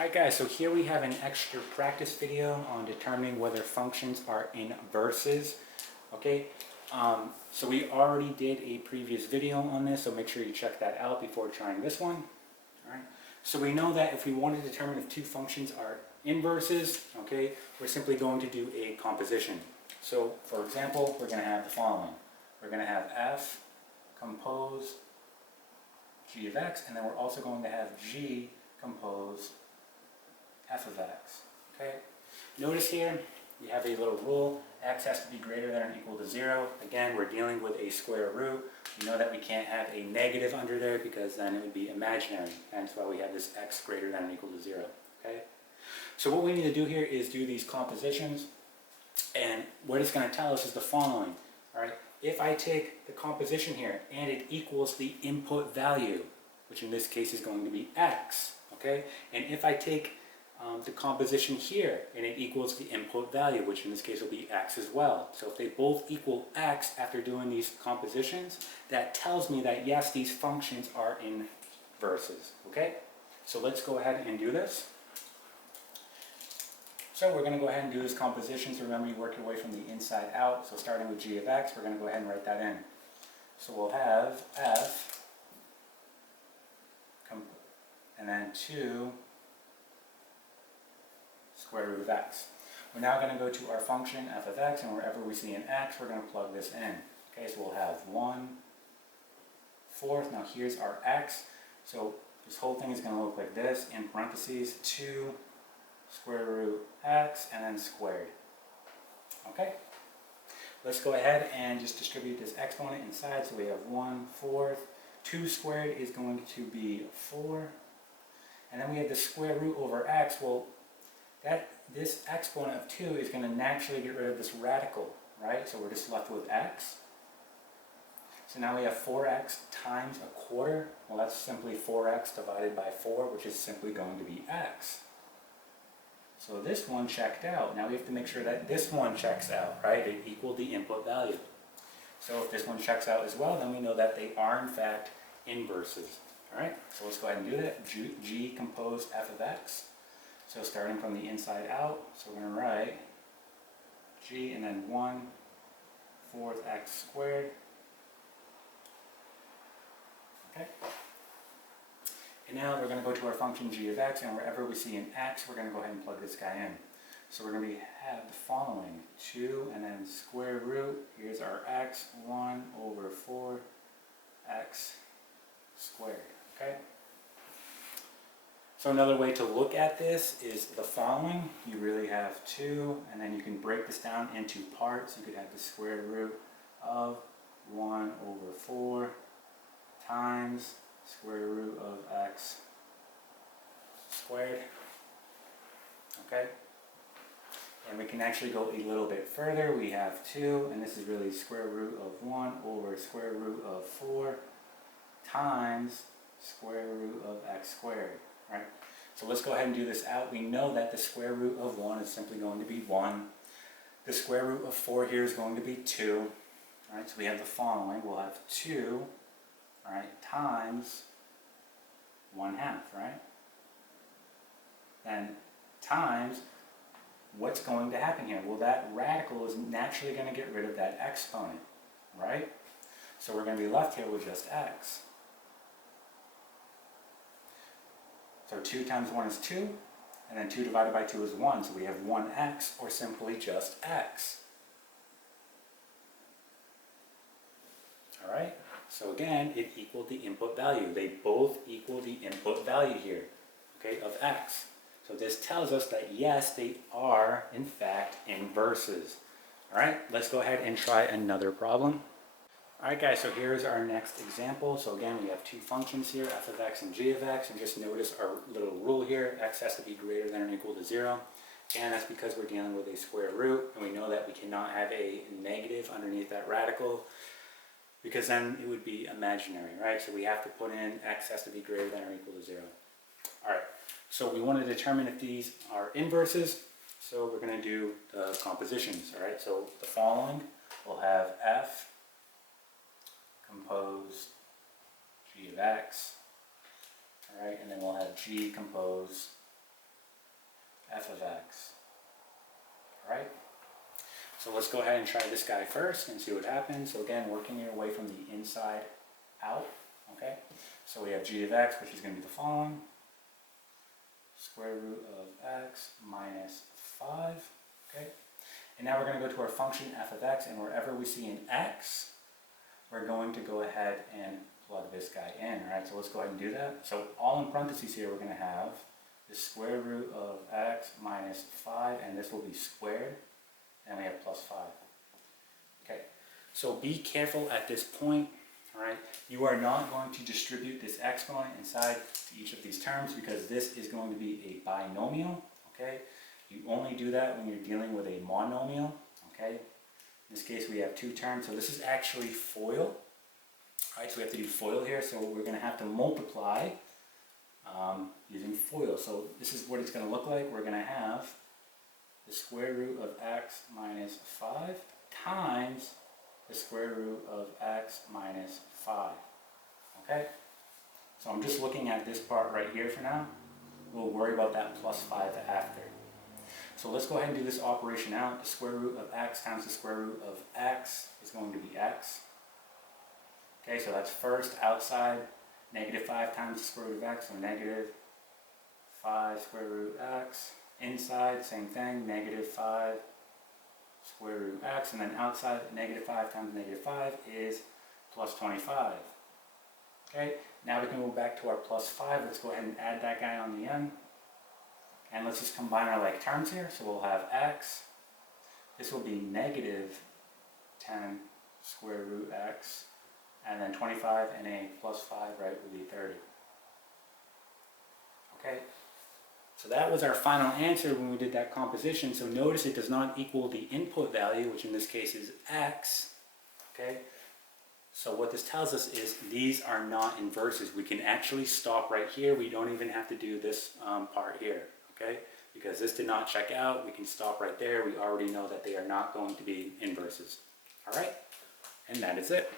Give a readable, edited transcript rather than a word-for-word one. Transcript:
Alright guys, so here we have an extra practice video on determining whether functions are inverses. Okay, so we already did a previous video on this, so make sure you check that out before trying this one. Alright, so we know that if we want to determine if two functions are inverses, okay, we're simply going to do a composition. So for example, we're going to have the following. We're going to have f compose g of x, and then we're also going to have g compose f of x. Okay. Notice here we have a little rule: x has to be greater than or equal to 0. Again, we're dealing with a square root. We know that we can't have a negative under there because then it would be imaginary. That's why we have this x greater than or equal to 0. Okay. So what we need to do here is do these compositions, and what it's going to tell us is the following. All right. If I take the composition here and it equals the input value, which in this case is going to be x. Okay. And if I take the composition here and it equals the input value, which in this case will be x as well. So if they both equal x after doing these compositions, that tells me that yes, these functions are inverses. Okay, so let's go ahead and do this. So we're going to go ahead and do this composition. So remember, you work your way from the inside out. So starting with g of x, we're going to go ahead and write that in. So we'll have f and then 2 square root of x. We're now going to go to our function f of x, and wherever we see an x, we're going to plug this in. Okay, so we'll have 1/4. Now here's our x. So this whole thing is going to look like this, in parentheses, 2 square root x, and then squared. Okay, let's go ahead and just distribute this exponent inside. So we have 1/4. 2 squared is going to be 4. And then we have the square root over x. Well, this exponent of 2 is going to naturally get rid of this radical, right? So we're just left with x. So now we have 4x times 1/4. Well, that's simply 4x divided by 4, which is simply going to be x. So this one checked out. Now we have to make sure that this one checks out, right? It equaled the input value. So if this one checks out as well, then we know that they are in fact inverses. All right, so let's go ahead and do that. G compose f of x. So starting from the inside out, so we're going to write g and then 1/4 x squared. Okay. And now we're going to go to our function g of x, and wherever we see an x, we're going to go ahead and plug this guy in. So we're going to have the following: 2 and then square root. Here's our x, 1/4 x squared. Okay. So another way to look at this is the following. You really have 2, and then you can break this down into parts. You could have the square root of 1/4 times square root of x squared. Okay? And we can actually go a little bit further. We have 2, and this is really square root of 1/square root of 4 times square root of x squared. Right? So let's go ahead and do this out. We know that the square root of 1 is simply going to be 1. The square root of 4 here is going to be 2. All right, so we have the following. We'll have 2, all right, times 1/2, right? Then times, what's going to happen here? Well, that radical is naturally going to get rid of that exponent, right? So we're going to be left here with just x. So 2 times 1 is 2, and then 2 divided by 2 is 1, so we have 1x, or simply just x. Alright, so again, it equaled the input value. They both equal the input value here, okay, of x. So this tells us that yes, they are, in fact, inverses. Alright, let's go ahead and try another problem. Alright guys, so here's our next example. So again, we have two functions here, f of x and g of x, and just notice our little rule here: x has to be greater than or equal to 0. And that's because we're dealing with a square root, and we know that we cannot have a negative underneath that radical, because then it would be imaginary, right? So we have to put in x has to be greater than or equal to 0. Alright, so we want to determine if these are inverses, so we're going to do the compositions. Alright, so the following, we'll have f compose g of x, all right, and then we'll have g compose of x. All right? So let's go ahead and try this guy first and see what happens. So again, working your way from the inside out, okay? So we have g of x, which is going to be the following. Square root of x minus 5, okay? And now we're going to go to our function f of x, and wherever we see an x, we're going to go ahead and plug this guy in, all right? So let's go ahead and do that. So all in parentheses here, we're going to have the square root of x minus 5, and this will be squared, and we have plus 5. Okay, so be careful at this point, all right? You are not going to distribute this exponent inside to each of these terms because this is going to be a binomial, okay? You only do that when you're dealing with a monomial, okay? In this case, we have two terms, so this is actually FOIL. All right, so we have to do FOIL here, so we're going to have to multiply using FOIL. So this is what it's going to look like. We're going to have the square root of x minus 5 times the square root of x minus 5. Okay? So I'm just looking at this part right here for now. We'll worry about that plus 5 after. So let's go ahead and do this operation out. The square root of x times the square root of x is going to be x. Okay, so that's first outside, negative 5 times the square root of x, so negative 5 square root x. Inside, same thing, negative 5 square root x, and then outside, negative 5 times negative 5 is plus 25. Okay, now we can go back to our plus 5. Let's go ahead and add that guy on the end. And let's just combine our like terms here. So we'll have x. This will be negative 10 square root x. And then 25 and a plus 5, right, would be 30. Okay, so that was our final answer when we did that composition. So notice it does not equal the input value, which in this case is x. Okay, so what this tells us is these are not inverses. We can actually stop right here. We don't even have to do this part here, okay? Because this did not check out, we can stop right there. We already know that they are not going to be inverses. All right, and that is it.